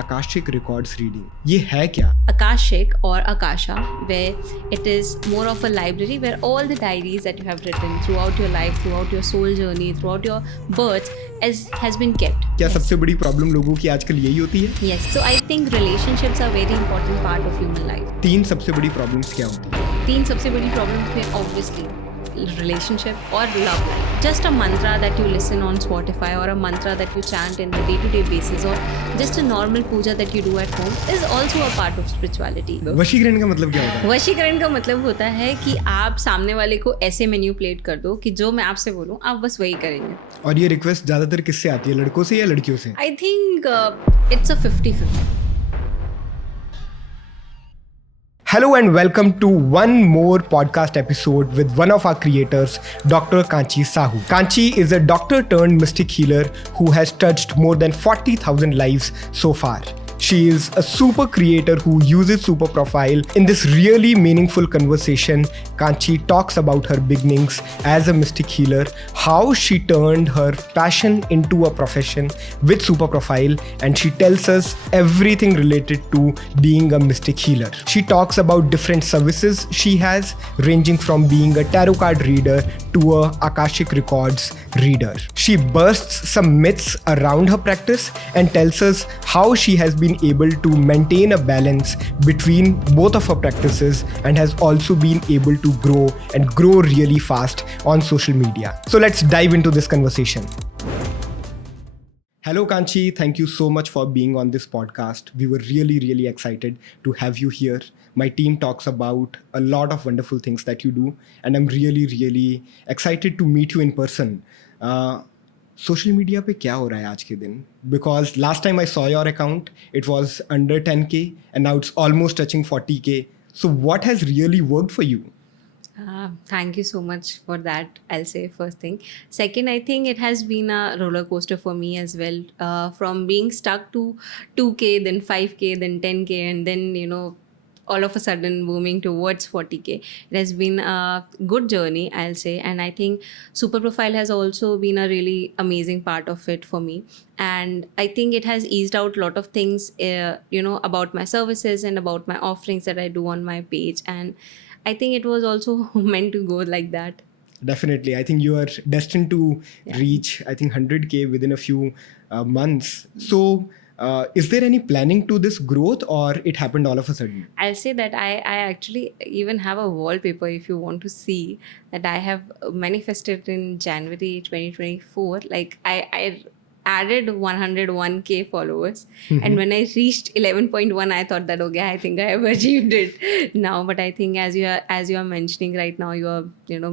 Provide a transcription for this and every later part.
Akashic Records reading. ये है क्या? Akashic or Akasha, where it is more of a library where all the diaries that you have written throughout your life, throughout your soul journey, throughout your birth has been kept. क्या सबसे बड़ी problem लोगों की आजकल यही होती है? Yes, so I think relationships are very important part of human life. 3 सबसे बड़ी प्रॉब्लम्स क्या होती है? 3 सबसे बड़ी problems में obviously relationship or love life. Just a mantra that you listen on Spotify or a mantra that you chant in the day-to-day basis or just a normal puja that you do at home is also a part of spirituality. वशीकरण का मतलब क्या होता है? वशीकरण का मतलब होता है कि आप सामने वाले को ऐसे मैनिपुलेट कर दो कि जो मैं आपसे बोलूँ आप बस वही करेंगे. और ये रिक्वेस्ट ज़्यादातर किससे आती है, लड़कों से या लड़कियों से? I think it's a 50-50. Hello and welcome to one more podcast episode with one of our creators, Dr. Kanchi Sahu. Kanchi is a doctor turned mystic healer who has touched more than 40,000 lives so far. She is a super creator who uses Super Profile. In this really meaningful conversation, Kanchi talks about her beginnings as a mystic healer, how she turned her passion into a profession with Super Profile, and she tells us everything related to being a mystic healer. She talks about different services she has, ranging from being a tarot card reader to a Akashic Records reader. She bursts some myths around her practice and tells us how she has been able to maintain a balance between both of her practices and has also been able to grow really fast on social media. So let's dive into this conversation. Hello Kanchi, thank you so much for being on this podcast. We were really excited to have you here. My team talks about a lot of wonderful things that you do and I'm really excited to meet you in person. Social media पे क्या हो रहा है आज के दिन? Because last time I saw your account it was under 10K and now it's almost touching 40K. So what has really worked for you? Thank you so much for that, I'll say first thing. Second, I think it has been a roller coaster for me as well, from being stuck to 2K, then 5K, then 10K, and then, all of a sudden booming towards 40K. It has been a good journey, I'll say, and I think Super Profile has also been a really amazing part of it for me, and I think it has eased out a lot of things, about my services and about my offerings that I do on my page, and I think it was also meant to go like that. Definitely. I think you are destined to reach, I think, 100K within a few months. So is there any planning to this growth or it happened all of a sudden? I'll say that I actually even have a wallpaper if you want to see that I have manifested in January 2024. Like I added 101K followers and when I reached 11.1 I thought that okay, I think I have achieved it now. But I think as you are mentioning right now, you are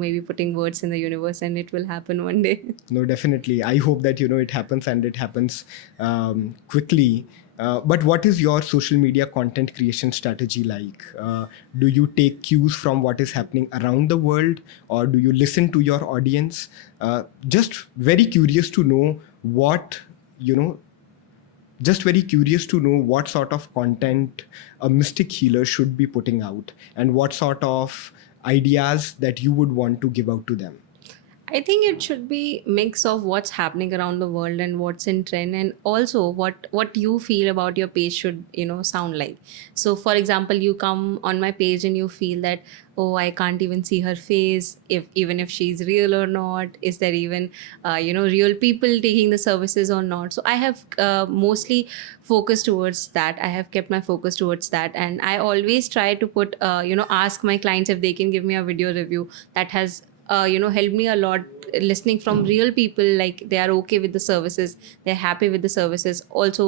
maybe putting words in the universe and it will happen one day. No, definitely. I hope that it happens and it happens quickly. But what is your social media content creation strategy like? Do you take cues from what is happening around the world or do you listen to your audience? Just very curious to know what sort of content a mystic healer should be putting out and what sort of ideas that you would want to give out to them. I think it should be mix of what's happening around the world and what's in trend, and also what you feel about your page should sound like. So for example, you come on my page and you feel that, oh, I can't even see her face, even if she's real or not. Is there even real people taking the services or not? So I have mostly focused towards that. I have kept my focus towards that, and I always try to put ask my clients if they can give me a video review that has helped me a lot, listening from real people, like they are okay with the services, they're happy with the services, also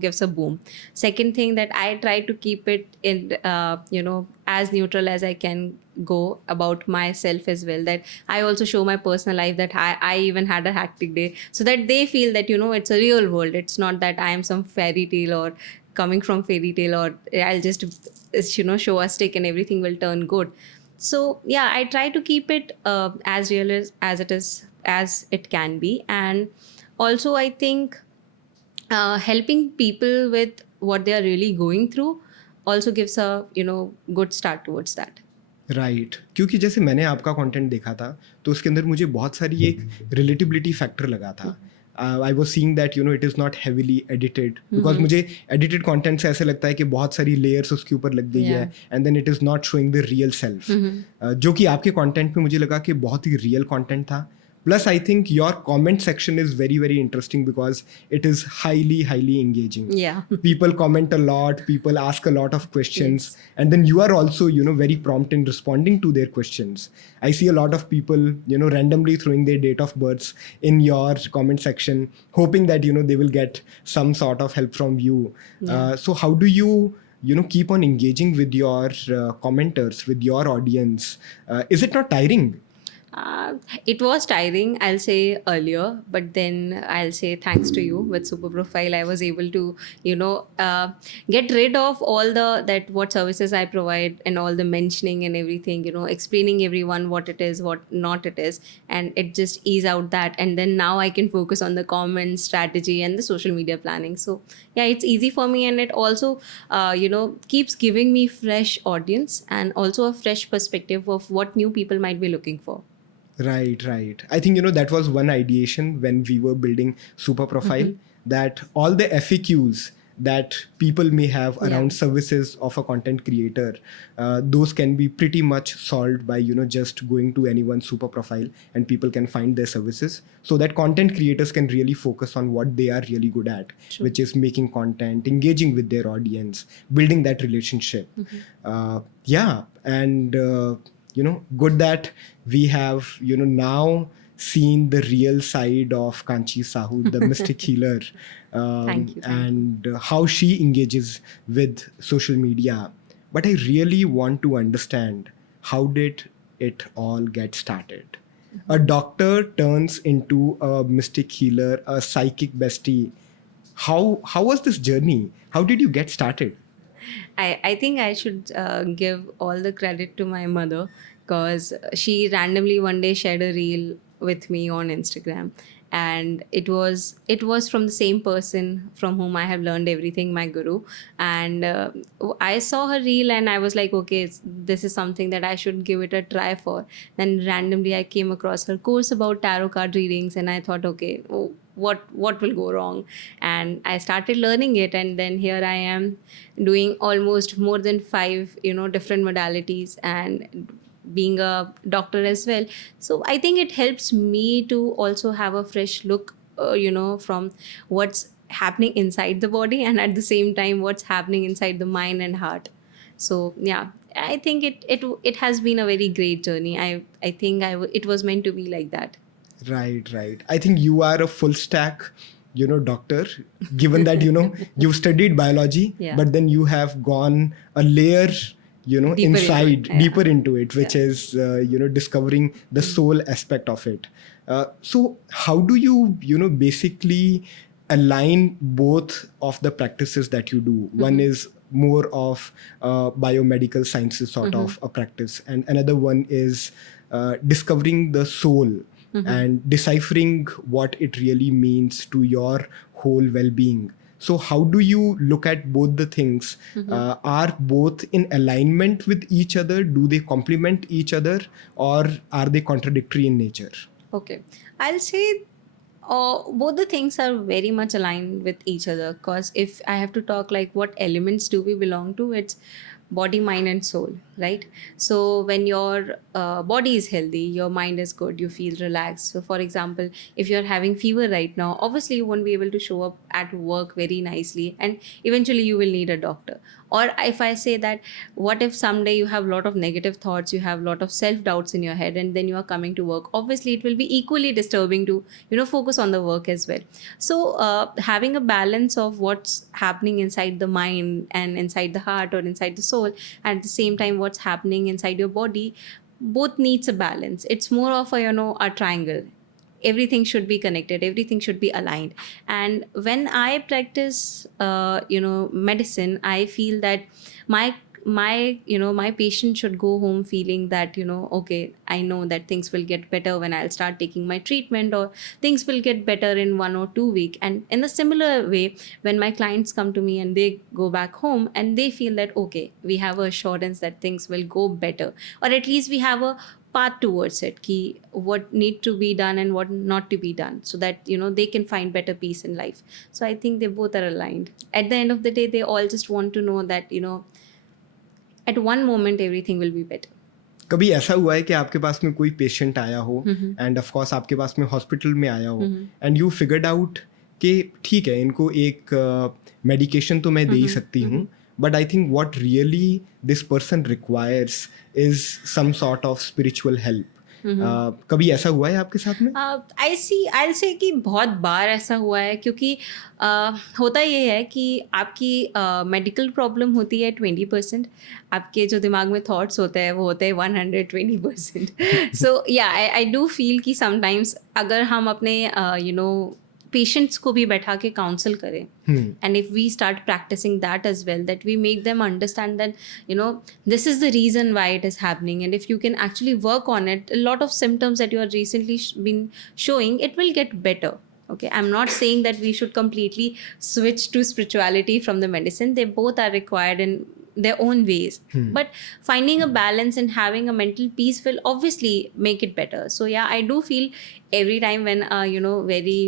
gives a boom. Second thing that I try to keep it in as neutral as I can go about myself as well, that I also show my personal life, that I even had a hectic day, so that they feel that it's a real world. It's not that I am some fairy tale or coming from fairy tale, or I'll just show a stick and everything will turn good. So yeah, I try to keep it as real as it is, as it can be. And also I think helping people with what they are really going through also gives a good start towards that. Right. क्योंकि जैसे मैंने आपका content देखा था तो उसके अंदर मुझे बहुत सारी एक रिलेटिबिलिटी फैक्टर लगा था. I was seeing that it is not heavily edited, because मुझे edited content से ऐसे लगता है कि बहुत सारी layers उसके ऊपर लग गई है, and then it is not showing the real self. जो कि आपके content में मुझे लगा कि बहुत ही real content था. Plus, I think your comment section is very, very interesting because it is highly, highly engaging. Yeah. People comment a lot, people ask a lot of questions, and then you are also, very prompt in responding to their questions. I see a lot of people, randomly throwing their date of births in your comment section, hoping that, they will get some sort of help from you. So how do you keep on engaging with your commenters, with your audience? Is it not tiring? It was tiring, I'll say earlier, but then I'll say thanks to you with Super Profile, I was able to, get rid of all that what services I provide and all the mentioning and everything, explaining everyone what it is, what not it is, and it just ease out that. And then now I can focus on the comments, strategy, and the social media planning. So yeah, it's easy for me, and it also, keeps giving me fresh audience and also a fresh perspective of what new people might be looking for. Right. I think, that was one ideation when we were building Super Profile, that all the FAQs that people may have around services of a content creator, those can be pretty much solved by, just going to anyone's Super Profile and people can find their services, so that content creators can really focus on what they are really good at, which is making content, engaging with their audience, building that relationship. Good that we have, now seen the real side of Kanchi Sahu, the mystic healer, Thank you. and how she engages with social media. But I really want to understand, how did it all get started? A doctor turns into a mystic healer, a psychic bestie. How was this journey? How did you get started? I think I should give all the credit to my mother, because she randomly one day shared a reel with me on Instagram, and it was from the same person from whom I have learned everything, my guru. And I saw her reel and I was like, okay, this is something that I should give it a try for. Then randomly I came across her course about tarot card readings, and I thought, okay, what will go wrong? And I started learning it, and then here I am doing almost more than 5 different modalities, and being a doctor as well. So I think it helps me to also have a fresh look, from what's happening inside the body, and at the same time what's happening inside the mind and heart. So yeah, I think it has been a very great journey. I think it was meant to be like that. Right. I think you are a full stack, doctor, given that, you've studied biology, but then you have gone a layer, deeper into it, which is, discovering the soul aspect of it. So how do you, basically align both of the practices that you do? One is more of biomedical sciences sort of a practice, and another one is discovering the soul and deciphering what it really means to your whole well-being. So how do you look at both the things? Are both in alignment with each other? Do they complement each other, or are they contradictory in nature? Okay, I'll say both the things are very much aligned with each other, because if I have to talk like what elements do we belong to, it's body, mind, and soul, right? So when your body is healthy, your mind is good, you feel relaxed. So for example, if you're having fever right now, obviously you won't be able to show up at work very nicely, and eventually you will need a doctor. Or if I say that, what if someday you have a lot of negative thoughts, you have a lot of self-doubts in your head, and then you are coming to work, obviously it will be equally disturbing to focus on the work as well. So having a balance of what's happening inside the mind and inside the heart or inside the soul, and at the same time what's happening inside your body, both needs a balance. It's more of a triangle. Everything should be connected, everything should be aligned. And when I practice medicine, I feel that my patient should go home feeling that okay, I know that things will get better when I'll start taking my treatment, or things will get better in 1 or 2 weeks. And in a similar way, when my clients come to me and they go back home and they feel that okay, we have a assurance that things will go better, or at least we have a path towards it, ki what need to be done and what not to be done, so that they can find better peace in life. So I think they both are aligned. At the end of the day, they all just want to know that at one moment everything will be better. कभी ऐसा हुआ है कि आपके पास में कोई patient आया हो एंड ऑफ कोर्स आपके पास में हॉस्पिटल में आया हो एंड यू फिगर्ड आउट कि ठीक है, इनको एक मेडिकेशन तो मैं दे ही सकती हूँ, but I think what really this person requires is some sort of spiritual help? कभी ऐसा हुआ है आपके साथ में? आई से कि बहुत बार ऐसा हुआ है, क्योंकि होता ये है कि आपकी मेडिकल प्रॉब्लम होती है 20%, आपके जो दिमाग में थॉट्स होते हैं वो होते हैं 120%. सो या आई डू फील कि समटाइम्स अगर हम अपने पेशेंट्स को भी बैठा के काउंसल करें, and if we start practicing that as well, that we make them understand that this is the reason why it is happening, and if you can actually work on it, a lot of symptoms that you are recently been showing, it will get better. Okay, I'm not saying that we should completely switch to spirituality from the medicine. They both are required in their own ways, but finding a balance and having a mental peace will obviously make it better. So yeah, I do feel every time when very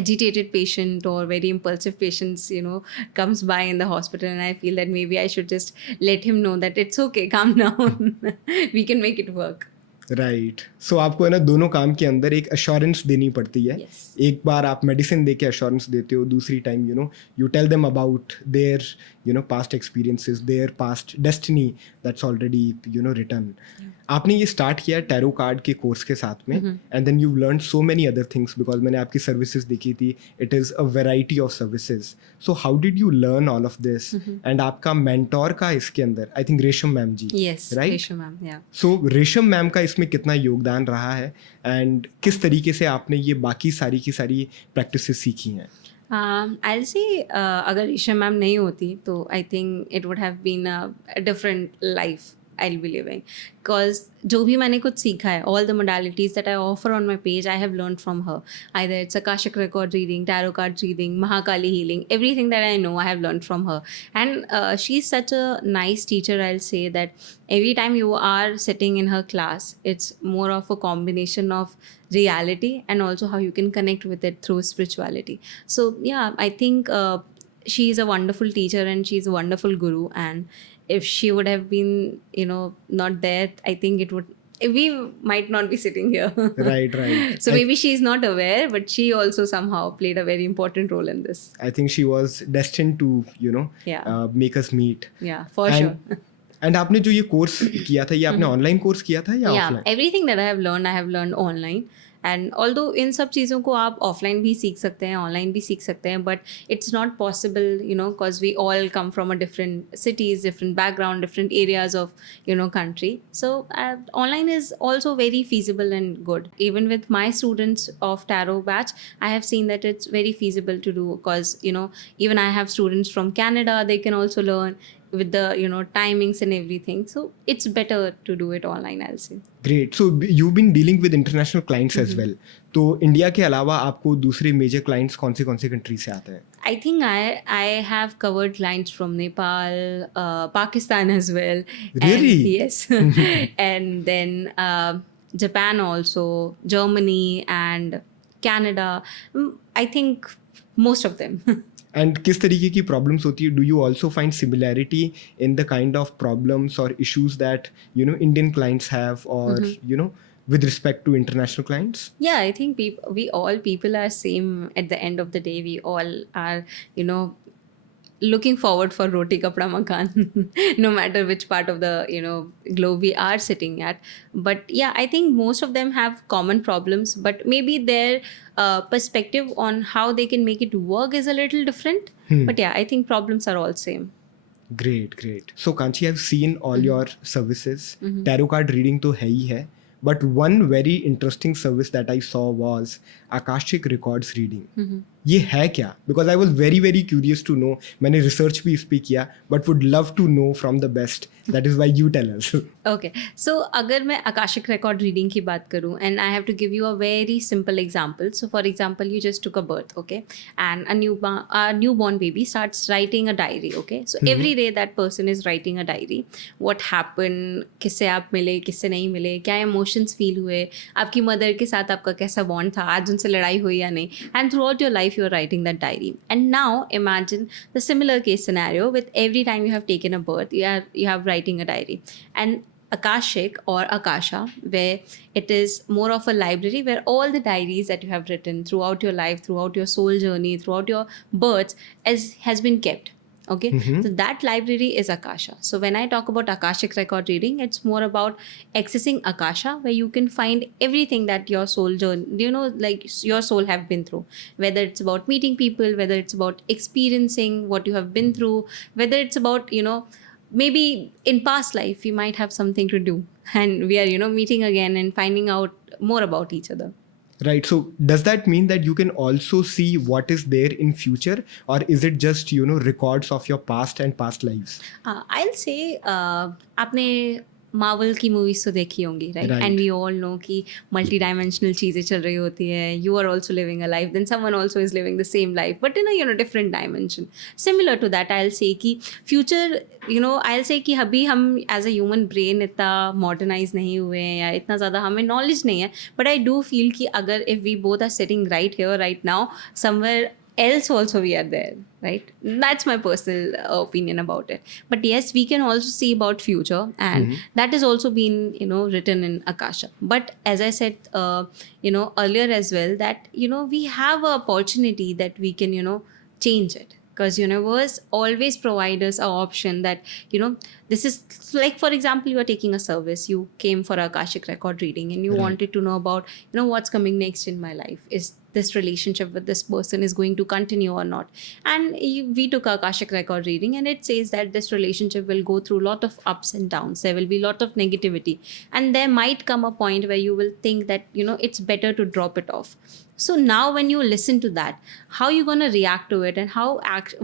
agitated patient or very impulsive patients comes by in the hospital, and I feel that maybe I should just let him know that it's okay, calm down. We can make it work. Right. So आपको है ना दोनों काम के अंदर एक assurance देनी पड़ती है. Yes. एक बार आप मेडिसिन दे के अश्योरेंस देते हो, दूसरी time you tell them about their past experiences, their past destiny that's already written. आपने ये स्टार्ट किया टैरो कार्ड के कोर्स के साथ में, and then you learn so many other things, because मैंने आपकी सर्विसेज देखी थी. It is a variety of services. So how did you learn all of this? And आपका मेंटोर का इसके अंदर I think Resham ma'am ji, Yes, right? Resha ma'am, yeah. So Resham ma'am का इसमें कितना योगदान रहा है, एंड किस तरीके से आपने ये बाकी सारी की सारी प्रैक्टिसेस सीखी हैं? I'll say अगर ईशा मैम नहीं होती तो I think it would have been a different life I'll be living, because जो भी मैंने कुछ सीखा है, all the modalities that I offer on my page, I have learned from her. Either it's Akashic record reading, tarot card reading, Mahakali healing, everything that I know I have learned from her. And she's such a nice teacher. I'll say that every time you are sitting in her class, it's more of a combination of reality and also how you can connect with it through spirituality. So yeah, I think she is a wonderful teacher and she's a wonderful guru, and if she would have been not there, I think we might not be sitting here. Right. So maybe she's not aware, but she also somehow played a very important role in this. I think she was destined to Yeah. make us meet. Yeah, for sure. And आपने जो ये course किया था, ये आपने online course किया था या Yeah, offline? everything that I have learned online. And although इन सब चीज़ों को आप ऑफलाइन भी सीख सकते हैं, ऑनलाइन भी सीख सकते हैं, but it's not possible because we all come from a different cities, different background, different areas of country. So online is also very feasible and good. Even with my students of tarot batch, I have seen that it's very feasible to do, because even I have students from Canada, they can also learn with the timings and everything. So it's better to do it online, I'll say. Great. So you've been dealing with international clients as well. तो India के अलावा आपको दूसरे major clients कौन से country से आते हैं? I think I have covered clients from Nepal, Pakistan as well. Really? And, yes. And then Japan also, Germany and Canada. I think most of them. And किस तरीके की प्रॉब्लम्स होती है? Do you also find similarity in the kind of problems और issues that Indian clients have, और with respect to international clients? Yeah, I think people are same at the end of the day. We all are looking forward for roti kapda makan, no matter which part of the globe we are sitting at. But yeah, I think most of them have common problems, but maybe their perspective on how they can make it work is a little different. But yeah, I think problems are all same. Great. So Kanchi, I've seen all your services. Tarot card reading तो है ही है, but one very interesting service that I saw was Akashic records reading. ये है क्या, because I was very very curious to know. मैंने research भी इस पर किया, but would love to know from the best. That is why you tell us. Okay, so अगर मैं आकाशिक रिकॉर्ड रीडिंग की बात करूँ, and I have to give you a very simple example. So for example, you just took a birth, okay, and a newborn baby starts writing a diary, okay. So every day that person is writing a diary. What happened, किससे आप मिले, किससे नहीं मिले, क्या emotions feel हुए, आपकी mother के साथ आपका कैसा बॉन्ड था, आज उनसे लड़ाई हुई या नहीं, and throughout your life you are writing that diary. And now imagine the similar case scenario with every time you have taken a birth, you have writing a diary. And Akashic or Akasha, where it is more of a library where all the diaries that you have written throughout your life, throughout your soul journey, throughout your births has been kept. Okay, so that library is Akasha. So when I talk about Akashic record reading, it's more about accessing Akasha, where you can find everything that your soul journey, like your soul have been through. Whether it's about meeting people, whether it's about experiencing what you have been through, whether it's about, maybe in past life we might have something to do, and we are, meeting again and finding out more about each other. Right. So does that mean that you can also see what is there in future, or is it just, records of your past and past lives? I'll say आपने Marvel की movies तो देखी होंगी, right? And we all know कि multi dimensional चीज़ें चल रही होती है. You are also living a life, then someone also is living the same life, but in a different dimension. Similar to that I will say कि future, I will say कि अभी हम as a human brain इतना modernise नहीं हुए हैं या इतना ज़्यादा हमें नॉलेज नहीं है, बट आई डू फील कि अगर if we both are sitting right here right now, somewhere else also we are there, right? That's my personal opinion about it. But yes, we can also see about future, and that is also been, written in Akasha. But as I said, earlier as well, that, we have a opportunity that we can, change it, because universe always provide us an option that, this is like, for example, you are taking a service, you came for Akashic record reading, and you wanted to know about, what's coming next in my life. Is this relationship with this person is going to continue or not? And we took Akashic record reading, and it says that this relationship will go through a lot of ups and downs. There will be a lot of negativity, and there might come a point where you will think that, it's better to drop it off. So now when you listen to that, how you going to react to it, and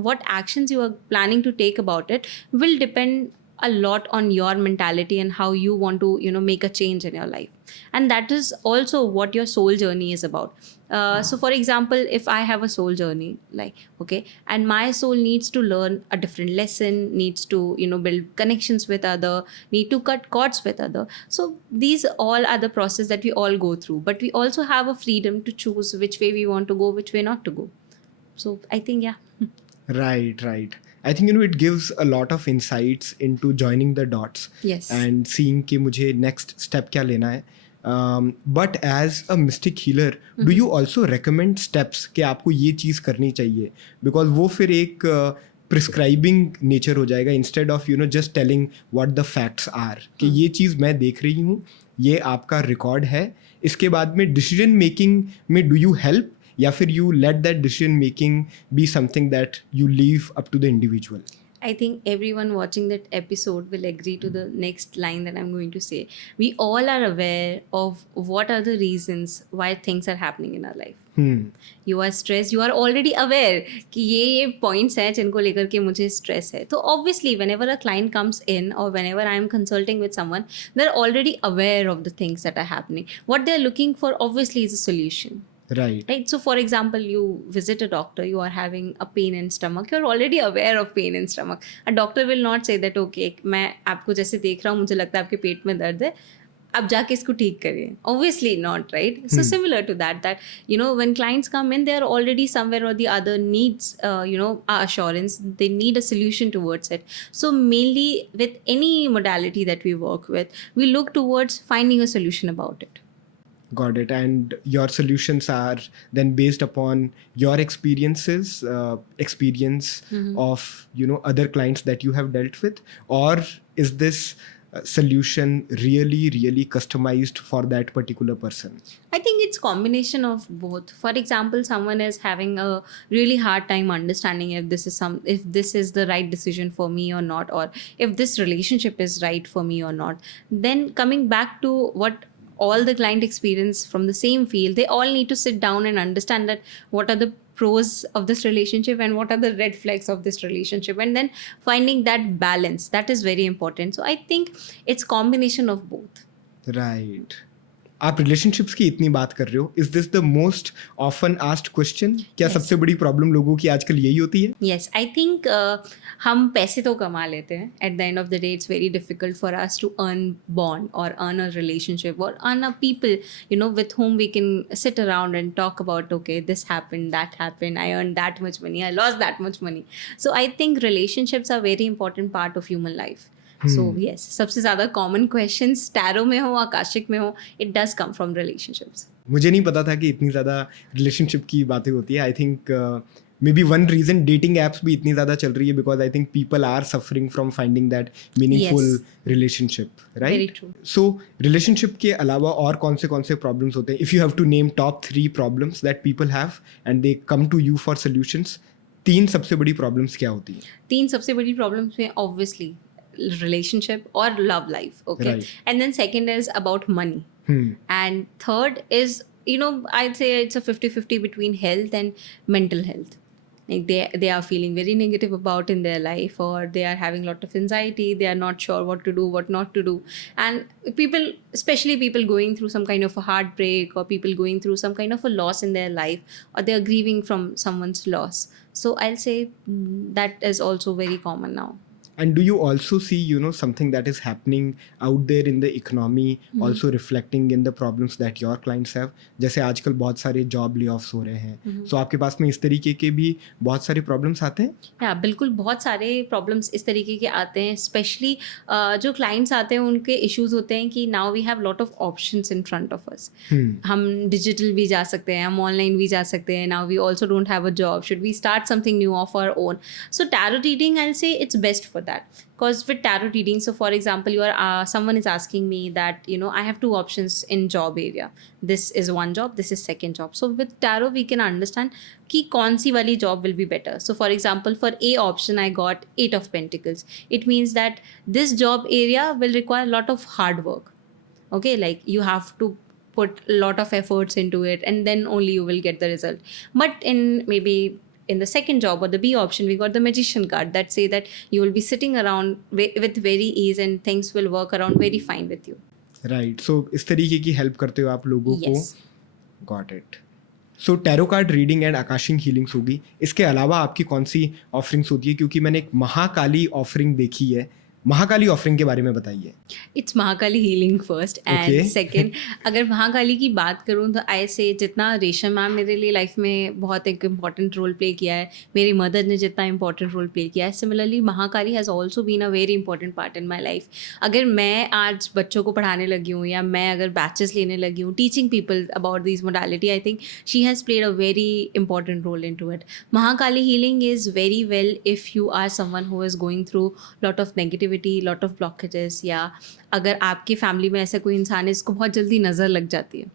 what actions you are planning to take about it will depend a lot on your mentality and how you want to, make a change in your life. And that is also what your soul journey is about. So for example, if I have a soul journey, like, okay, and my soul needs to learn a different lesson, needs to, build connections with other, need to cut cords with other. So these all are the process that we all go through, but we also have a freedom to choose which way we want to go, which way not to go. So I think, yeah. Right. I think, it gives a lot of insights into joining the dots. Yes. And seeing कि मुझे next step क्या लेना है. But as a mystic healer, do you also recommend steps कि आपको ये चीज़ करनी चाहिए? Because वो फिर एक प्रिस्क्राइबिंग नेचर हो जाएगा, instead of just telling what the facts are, कि ये चीज़ मैं देख रही हूँ, ये आपका रिकॉर्ड है. इसके बाद में डिसीजन मेकिंग में डू यू हेल्प, या फिर you let that decision making be something that you leave up to the individual? I think everyone watching that episode will agree to the next line that I'm going to say. We all are aware of what are the reasons why things are happening in our life. You are stressed, you are already aware कि ये points हैं जिनको लेकर के मुझे stress है. तो obviously whenever a client comes in, or whenever I am consulting with someone, they're already aware of the things that are happening. What they're looking for obviously is a solution. Right. So for example, you visit a doctor, you are having a pain in stomach, you're already aware of pain in stomach. A doctor will not say that, okay, मैं आपको जैसे देख रहा हूँ, मुझे लगता है आपके पेट में दर्द है, आप जाके इसको ठीक करिए. Obviously not, right? So similar to that, when clients come in, they are already somewhere or the other needs, our assurance. They need a solution towards it. So mainly with any modality that we work with, we look towards finding a solution about it. Got it. And your solutions are then based upon your experiences, experience of, other clients that you have dealt with, or is this solution really, really customized for that particular person? I think it's combination of both. For example, someone is having a really hard time understanding if this is the right decision for me or not, or if this relationship is right for me or not. Then coming back to what all the client experience from the same field, they all need to sit down and understand that what are the pros of this relationship and what are the red flags of this relationship, and then finding that balance, that is very important. So I think it's combination of both. Right. आप relationships की इतनी बात कर रहे हो, is this the most often asked question? क्या Yes. सबसे बड़ी प्रॉब्लम लोगों की आजकल यही होती है? Yes, I think हम पैसे तो कमा लेते हैं. At the end of the day, it's very difficult for us to earn bond or earn a relationship or earn a people, with whom we can sit around and talk about, okay, this happened, that happened, I earned that much money, I lost that much money. So I think relationships are very important part of human life. So yes, सबसे ज़्यादा common questions tarot में हो, Akashic में हो, it does come from relationships. मुझे नहीं पता था कि इतनी ज़्यादा रिलेशनशिप की बातें होती है. I think maybe one reason dating apps भी इतनी ज़्यादा चल रही है because I think people are suffering from finding that meaningful Yes. Relationship, Very right? true. So relationship के अलावा और कौन से प्रॉब्लम्स होते हैं? If you have to name top 3 problems that people have and they come to you for solutions, 3 सबसे बड़ी problems क्या होती हैं? 3 सबसे बड़ी प्रॉब्लम्स में obviously relationship or love life, okay? Right. And then second is about money. And third is, I'd say it's a 50-50 between health and mental health. Like they are feeling very negative about in their life, or they are having a lot of anxiety, they are not sure what to do, what not to do. And people, especially people going through some kind of a heartbreak, or people going through some kind of a loss in their life, or they are grieving from someone's loss. So I'll say that is also very common now. And do you also see, something that is happening out there in the economy also reflecting in the problems that your clients have? जैसे आजकल बहुत सारे job layoffs हो रहे हैं, so आपके पास में इस तरीके के भी बहुत सारे प्रॉब्लम्स आते हैं? या बिल्कुल बहुत सारे प्रॉब्लम्स इस तरीके के आते हैं. स्पेशली जो क्लाइंट्स आते हैं उनके इश्यूज होते हैं कि now we have lot of options in front of us. हम डिजिटल भी जा सकते हैं, हम ऑनलाइन भी जा सकते हैं. Now we also don't have a job, should we start something new of our own? So tarot reading, I will say it's best for that. Because with tarot reading, so for example, you are someone is asking me that I have 2 options in job area. This is one job, this is second job. So with tarot we can understand कि कौन सी वाली job will be better. So for example, for A option I got 8 of Pentacles. It means that this job area will require a lot of hard work. Okay, like you have to put a lot of efforts into it, and then only you will get the result. But in the second job or the B option, we got the Magician card that say that you will be sitting around with very ease and things will work around very fine with you. Right. So इस तरीके की help करते हो आप लोगों को. Yes. Got it. So tarot card reading and Akashic healings होगी. इसके अलावा आपकी कौन सी ऑफरिंग्स होती है? क्योंकि मैंने एक महाकाली ऑफरिंग देखी है. महाकाली ऑफरिंग के बारे में बताइए. It's Mahakali healing first and Okay. Second. अगर महाकाली की बात करूँ तो ऐसे जितना रेशम मैम मेरे लिए लाइफ में बहुत एक इम्पॉर्टेंट रोल प्ले किया है, मेरी मदर ने जितना इम्पॉर्टेंट रोल प्ले किया है, similarly Mahakali has also been a very important part in my life. अगर मैं आज बच्चों को पढ़ाने लगी हूँ या मैं अगर बैचेस लेने लगी हूँ teaching people about this modality, I think she has played a very important role in to it. Mahakali healing is very well if you are someone who is going through lot of negativity, lot of blockages, या अगर आपकी family में ऐसा कोई इंसान है जिसको बहुत जल्दी नज़र लग जाती है,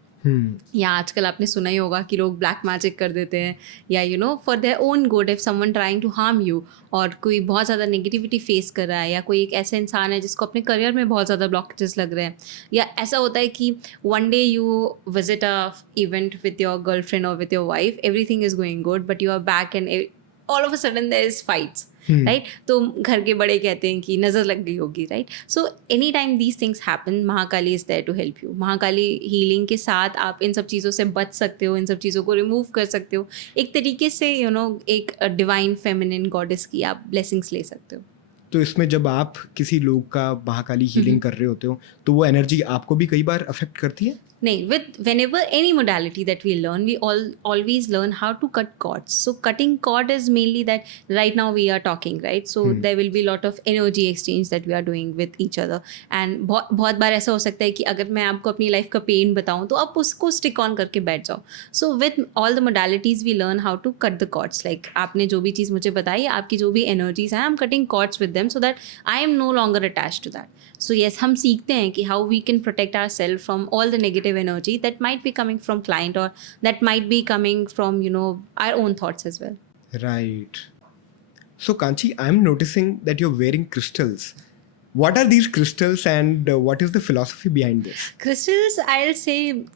या आजकल आपने सुना ही होगा कि लोग ब्लैक मैजिक कर देते हैं, या for their own good if someone trying to harm you, और कोई बहुत ज़्यादा नेगेटिविटी फेस कर रहा है, या कोई एक ऐसा इंसान है जिसको अपने करियर में बहुत ज़्यादा ब्लॉकेजेस लग रहे हैं, या ऐसा होता है कि one day you visit a event with your girlfriend और with your wife, everything is going good but you are back and all of a sudden there is fights, right? तो घर के बड़े कहते हैं कि नज़र लग गई होगी, right? So any time these things happen, Mahakali is there to help you. Mahakali healing के साथ आप इन सब चीज़ों से बच सकते हो, इन सब चीज़ों को रिमूव कर सकते हो. एक तरीके से एक डिवाइन फेमिनिन गॉडेस की आप ब्लेसिंग्स ले सकते हो. तो इसमें जब आप किसी लोग का महाकाली हीलिंग कर रहे होते हो तो वो एनर्जी आपको भी कई बार अफेक्ट करती है? नहीं, with whenever any modality that we learn, we always learn how to cut cords. So cutting cord is mainly that right now we are talking, right? So there will be lot of energy exchange that we are doing with each other. And बहुत बार ऐसा हो सकता है कि अगर मैं आपको अपनी लाइफ का पेन बताऊँ तो आप उसको स्टिक ऑन करके बैठ जाओ. So with all the modalities we learn how to cut the cords. Like आपने जो भी चीज़ मुझे बताई, आपकी जो भी energies हैं, I'm cutting cords with them so that I am no longer attached to that. So yes, हम सीखते हैं कि how we can protect ourselves from all the negative energy that might be coming from client, or that might be coming from our own thoughts as well. Right. So Kanchi, I'm noticing that you're wearing crystals. What are these crystals and what is the philosophy behind this? Crystals I will से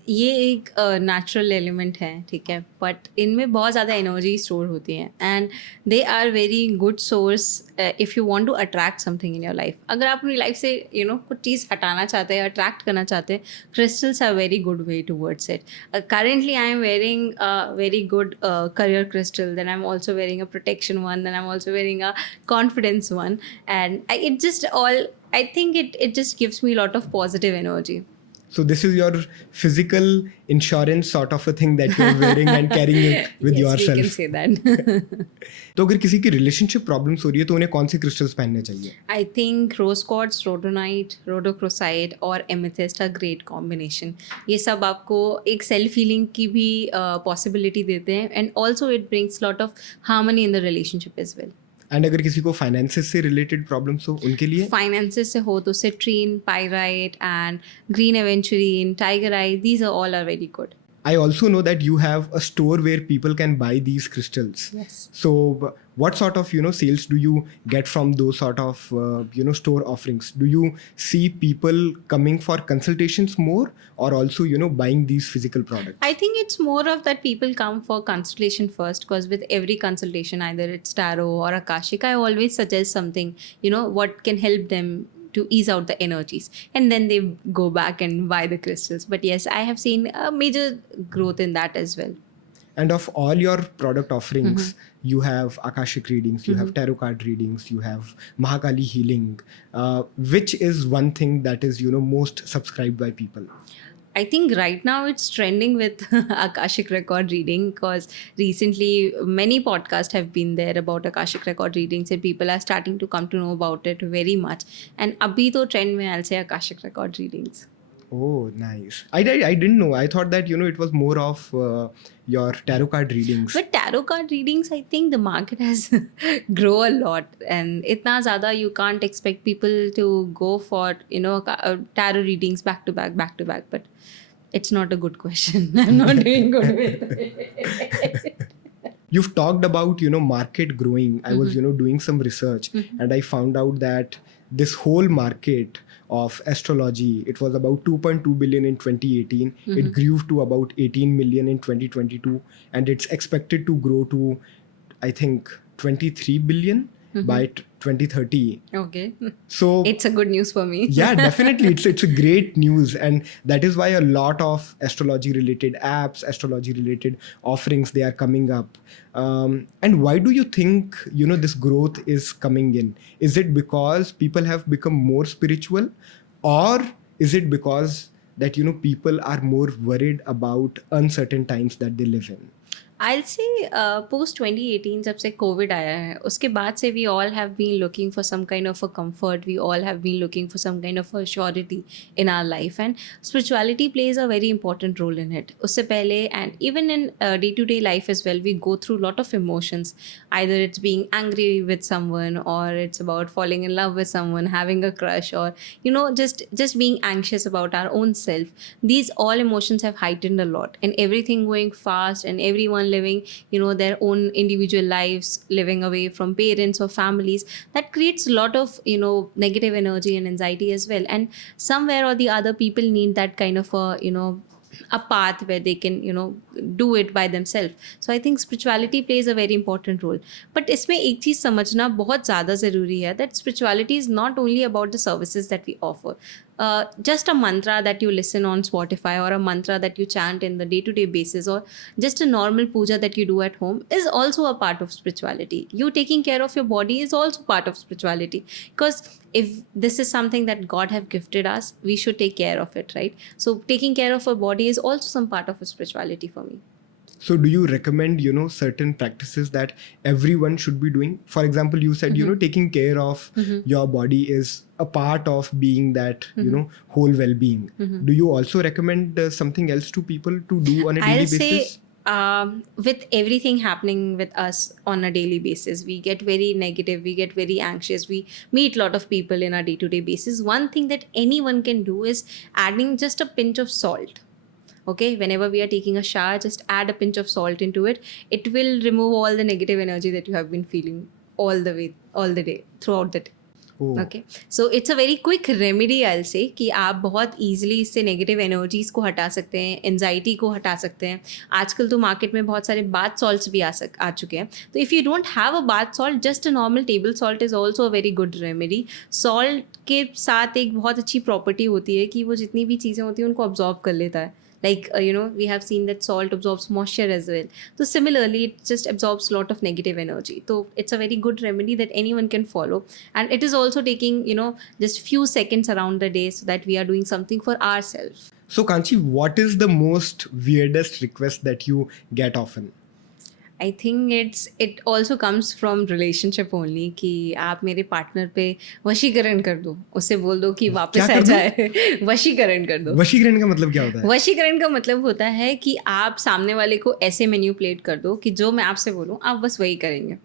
ये एक natural element है, ठीक है, but इनमें बहुत ज़्यादा energy store होती है and they are very good source if you want to attract something in your life. अगर आप अपनी लाइफ से कुछ चीज़ हटाना चाहते हैं, अट्रैक्ट करना चाहते हैं, crystals are very good way towards it. Currently I am wearing a very good career crystal, then I'm also wearing a protection one, then I'm also wearing a confidence one, and it just all, I think it just gives me a lot of positive energy. So this is your physical insurance sort of a thing that you're wearing and carrying it with Yes, yourself. we can say that. तो अगर किसी की relationship problems हो रही है तो उन्हें कौन से क्रिस्टल्स पहनने चाहिए? I think rose quartz, rhodonite, rhodochrosite और amethyst are great combination. ये सब आपको एक self healing की भी possibility देते हैं and also it brings lot of harmony in the relationship as well. And अगर किसी को फाइनेंसेस से रिलेटेड प्रॉब्लम्स हो उनके लिए? Finances से हो तो citrine, pyrite and green aventurine, tigerite, these are all are very good. I also know that you have a store where people can buy these crystals. Yes. So what sort of sales do you get from those sort of store offerings? Do you see people coming for consultations more or also buying these physical products? I think it's more of that people come for consultation first, because with every consultation, either it's tarot or Akashic, I always suggest something, what can help them to ease out the energies, and then they go back and buy the crystals. But yes, I have seen a major growth in that as well. And of all your product offerings, you have Akashic readings, you have tarot card readings, you have Mahakali healing. Which is one thing that is most subscribed by people? I think right now it's trending with Akashic record reading, because recently many podcasts have been there about Akashic record readings and people are starting to come to know about it very much. And abhi to trend mein I'll say Akashic record readings. Oh, nice. I didn't know. I thought that it was more of your tarot card readings. But tarot card readings, I think the market has grow a lot, and itna zyada you can't expect people to go for tarot readings back to back. But it's not a good question. I'm not doing good with it. You've talked about market growing. I was doing some research and I found out that this whole market of astrology, it was about 2.2 billion in 2018. It grew to about 18 million in 2022, and it's expected to grow to, I think, 23 billion by 2030. Okay. So it's a good news for me. yeah, definitely. It's a great news. And that is why a lot of astrology related apps, astrology related offerings, they are coming up. And why do you think, this growth is coming in? Is it because people have become more spiritual, or is it because that, people are more worried about uncertain times that they live in? I'll say post 2018 जब से COVID आया है, उसके बाद से we all have been looking for some kind of a comfort. We all have been looking for some kind of a surety in our life, and spirituality plays a very important role in it. उससे पहले and even in day-to-day life as well, we go through a lot of emotions. Either it's being angry with someone, or it's about falling in love with someone, having a crush, or just being anxious about our own self. These all emotions have heightened a lot, and everything going fast, and everyone living their own individual lives, living away from parents or families, that creates a lot of negative energy and anxiety as well. And somewhere or the other, people need that kind of a path where they can do it by themselves. So I think spirituality plays a very important role. But इसमें एक चीज़ समझना बहुत ज़्यादा ज़रूरी है, that spirituality is not only about the services that we offer. Just a mantra that you listen on Spotify, or a mantra that you chant in the day-to-day basis, or just a normal puja that you do at home is also a part of spirituality. You taking care of your body is also part of spirituality, because if this is something that God have gifted us, we should take care of it, right? So taking care of our body is also some part of a spirituality for me. So do you recommend, certain practices that everyone should be doing? For example, you said, taking care of your body is a part of being that, whole well-being. Do you also recommend something else to people to do on a daily basis? With everything happening with us on a daily basis, we get very negative, we get very anxious, we meet a lot of people in our day-to-day basis. One thing that anyone can do is adding just a pinch of salt. Okay, whenever we are taking a shower, just add a pinch of salt into it. It will remove all the negative energy that you have been feeling all the day, throughout the day. Oh. Okay, so it's a very quick remedy आई से कि आप बहुत easily इससे negative energies को हटा सकते हैं, anxiety को हटा सकते हैं. आजकल तो मार्केट में बहुत सारे बाथ सॉल्ट्स भी आ चुके हैं. तो if you don't have a bath salt, just a normal table salt is also a very good remedy. Salt के साथ एक बहुत अच्छी प्रॉपर्टी होती है कि वो जितनी भी चीज़ें होती हैं उनको ऑब्जॉर्व कर लेता है. Like, we have seen that salt absorbs moisture as well. So similarly, it just absorbs a lot of negative energy. So it's a very good remedy that anyone can follow. And it is also taking, just few seconds around the day so that we are doing something for ourselves. So Kanchi, what is the most weirdest request that you get often? I think it also comes from relationship only कि आप मेरे partner पे वशीकरण कर दो, उससे बोल दो कि वापस क्या आ कर दूं? जाए. वशीकरण कर दो. वशीकरण का मतलब क्या होता है? वशीकरण का मतलब होता है कि आप सामने वाले को ऐसे मैनिपुलेट कर दो कि जो मैं आपसे बोलूँ आप बस वही करेंगे.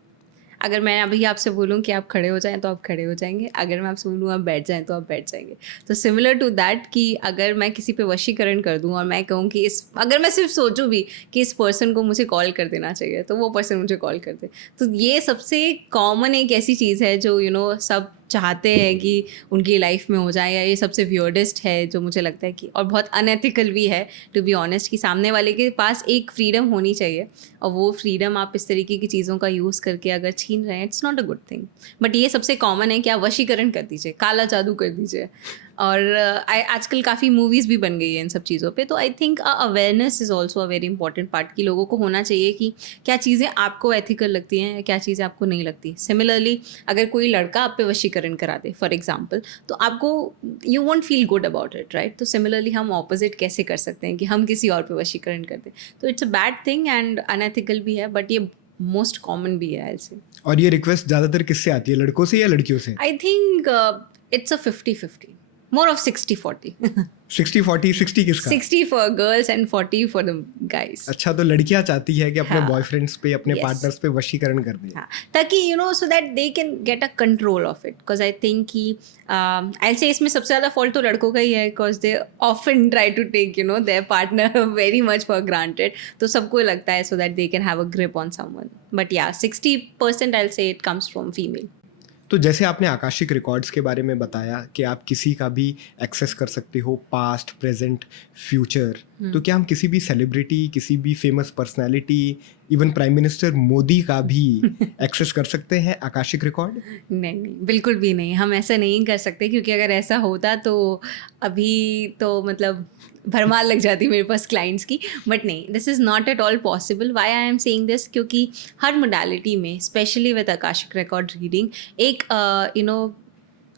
अगर मैं अभी आपसे बोलूँ कि आप खड़े हो जाएं तो आप खड़े हो जाएंगे, अगर मैं आपसे बोलूँ आप बैठ जाएं तो आप बैठ जाएंगे. तो सिमिलर टू दैट कि अगर मैं किसी पे वशीकरण कर दूँ और मैं कहूँ कि अगर मैं सिर्फ सोचूँ भी कि इस पर्सन को मुझे कॉल कर देना चाहिए तो वो पर्सन मुझे कॉल कर दे. तो ये सबसे कॉमन एक ऐसी चीज़ है जो सब चाहते हैं कि उनकी लाइफ में हो जाए, या ये सबसे वियर्डेस्ट है जो मुझे लगता है कि, और बहुत अनएथिकल भी है टू बी ऑनेस्ट, कि सामने वाले के पास एक फ्रीडम होनी चाहिए और वो फ्रीडम आप इस तरीके की चीज़ों का यूज़ करके अगर छीन रहे हैं, it's not a good thing. But ये सबसे कॉमन है कि आप वशीकरण कर दीजिए, काला जादू कर दीजिए. और आजकल काफ़ी मूवीज़ भी बन गई है इन सब चीज़ों पे. तो I think awareness is also a very important part कि लोगों को होना चाहिए कि क्या चीज़ें आपको एथिकल लगती हैं, क्या चीज़ें आपको नहीं लगती. सिमिलरली अगर कोई लड़का आप पे वशीकरण करा दे फॉर एग्जाम्पल, तो आपको you won't feel good about it, right. तो सिमिलरली हम ऑपोजिट कैसे कर सकते हैं कि हम किसी और पे वशीकरण कर दें. तो it's a bad thing and unethical भी है, बट ये मोस्ट कॉमन भी है आई से. और ये रिक्वेस्ट ज़्यादातर किससे आती है, लड़कों से या लड़कियों से? I think it's a 50-50, more of 60-40. 60-40, 60 किसका? 60 for girls and 40 for the guys. अच्छा, तो लड़कियां चाहती है कि अपने हाँ. बॉयफ्रेंड्स पे, अपने Yes. पार्टनर्स पे वशीकरण कर दें. हाँ, ताकि so that they can get a control of it. Because I think कि I'll say इसमें सबसे ज़्यादा fault तो लड़कों का ही है, because they often try to take their partner very much for granted. तो सबको लगता है so that they can have a grip on someone. But yeah, 60% I'll say it comes from female. तो जैसे आपने आकाशिक रिकॉर्ड्स के बारे में बताया कि आप किसी का भी एक्सेस कर सकते हो, पास्ट, प्रेजेंट, फ्यूचर, तो क्या हम किसी भी सेलिब्रिटी, किसी भी famous personality, even prime minister Modi का भी एक्सेस कर सकते हैं आकाशिक रिकॉर्ड? नहीं, बिल्कुल भी नहीं. हम ऐसा नहीं कर सकते, क्योंकि अगर ऐसा होता तो अभी तो मतलब भरमार लग जाती मेरे पास क्लाइंट्स की. बट नहीं, this is not at all possible. Why I am saying this, क्योंकि हर मोडालिटी में, specially with Akashic record reading, एक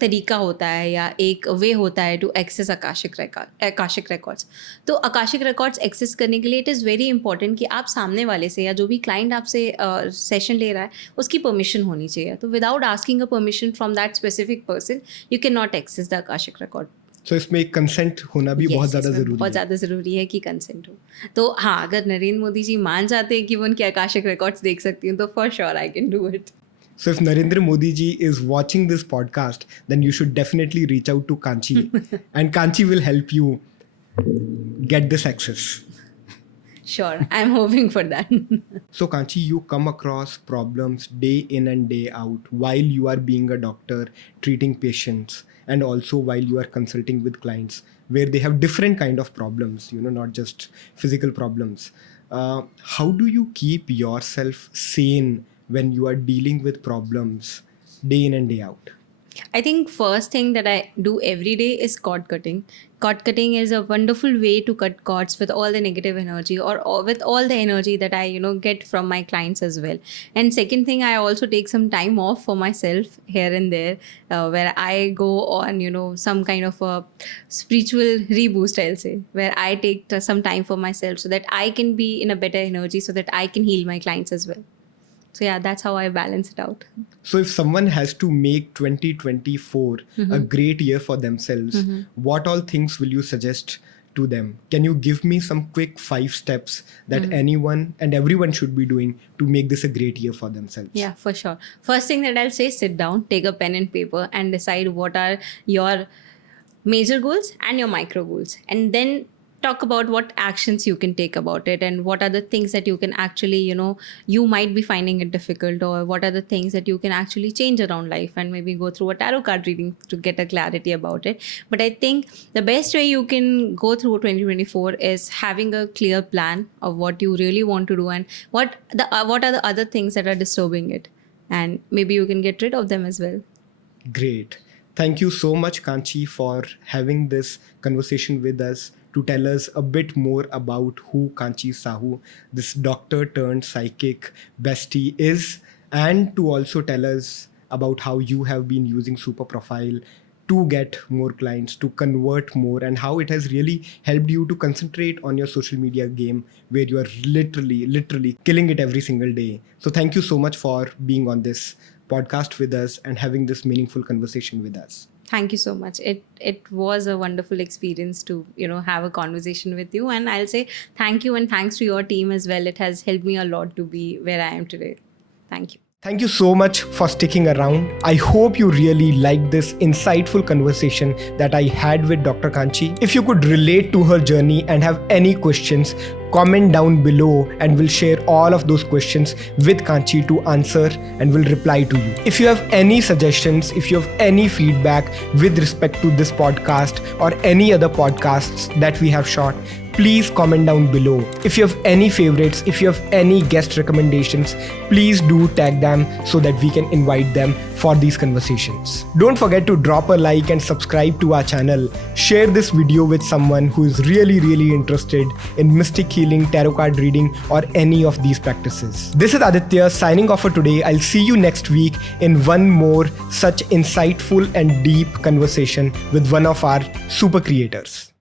तरीका होता है या एक वे होता है टू एक्सेस आकाशिक रिकॉर्ड्स. तो आकाशिक रिकॉर्ड्स एक्सेस करने के लिए इट इज़ वेरी इंपॉर्टेंट कि आप सामने वाले से, या जो भी क्लाइंट आपसे सेशन ले रहा है, उसकी परमिशन होनी चाहिए. तो without asking a permission from that specific person, you can not access the Akashic record. तो इसमें एक कंसेंट होना भी बहुत ज़्यादा ज़रूरी है. बहुत ज़्यादा ज़रूरी है कि कंसेंट हो. तो हाँ, अगर नरेंद्र मोदी जी मान जाते हैं कि वो उनके आकाशिक रिकॉर्ड्स देख सकती हूँ, तो for sure I can do it. So if Narendra Modi ji is watching this podcast, then you should definitely reach out to Kanchi and Kanchi will help you get this access. Sure, I'm hoping for that. So Kanchi, you come across problems day in and day out while you are being a doctor, treating patients, and also while you are consulting with clients where they have different kind of problems, not just physical problems. How do you keep yourself sane when you are dealing with problems day in and day out? I think first thing that I do every day is cord cutting. Cord cutting is a wonderful way to cut cords with all the negative energy, or with all the energy that I get from my clients as well. And second thing, I also take some time off for myself here and there, where I go on some kind of a spiritual reboost, I'll say, where I take some time for myself so that I can be in a better energy, so that I can heal my clients as well. So yeah, that's how I balance it out. So if someone has to make 2024 a great year for themselves, what all things will you suggest to them? Can you give me some quick 5 steps that anyone and everyone should be doing to make this a great year for themselves? Yeah, for sure. First thing that I'll say, sit down, take a pen and paper and decide what are your major goals and your micro goals. And then talk about what actions you can take about it, and what are the things that you can actually, you might be finding it difficult, or what are the things that you can actually change around life, and maybe go through a tarot card reading to get a clarity about it. But I think the best way you can go through 2024 is having a clear plan of what you really want to do, and what are the other things that are disturbing it, and maybe you can get rid of them as well. Great. Thank you so much, Kanchi, for having this conversation with us to tell us a bit more about who Kanchi Sahu, this doctor turned psychic bestie, is, and to also tell us about how you have been using Super Profile to get more clients, to convert more, and how it has really helped you to concentrate on your social media game where you are literally killing it every single day. So thank you so much for being on this podcast with us and having this meaningful conversation with us. Thank you so much. It was a wonderful experience to, have a conversation with you. And I'll say thank you, and thanks to your team as well. It has helped me a lot to be where I am today. Thank you. Thank you so much for sticking around. I hope you really liked this insightful conversation that I had with Dr. Kanchi. If you could relate to her journey and have any questions, comment down below and we'll share all of those questions with Kanchi to answer, and will reply to you. If you have any suggestions, if you have any feedback with respect to this podcast or any other podcasts that we have shot, please comment down below. If you have any favorites, if you have any guest recommendations, please do tag them so that we can invite them for these conversations. Don't forget to drop a like and subscribe to our channel. Share this video with someone who is really interested in mystic healing, tarot card reading, or any of these practices. This is Aditya signing off for today. I'll see you next week in one more such insightful and deep conversation with one of our super creators.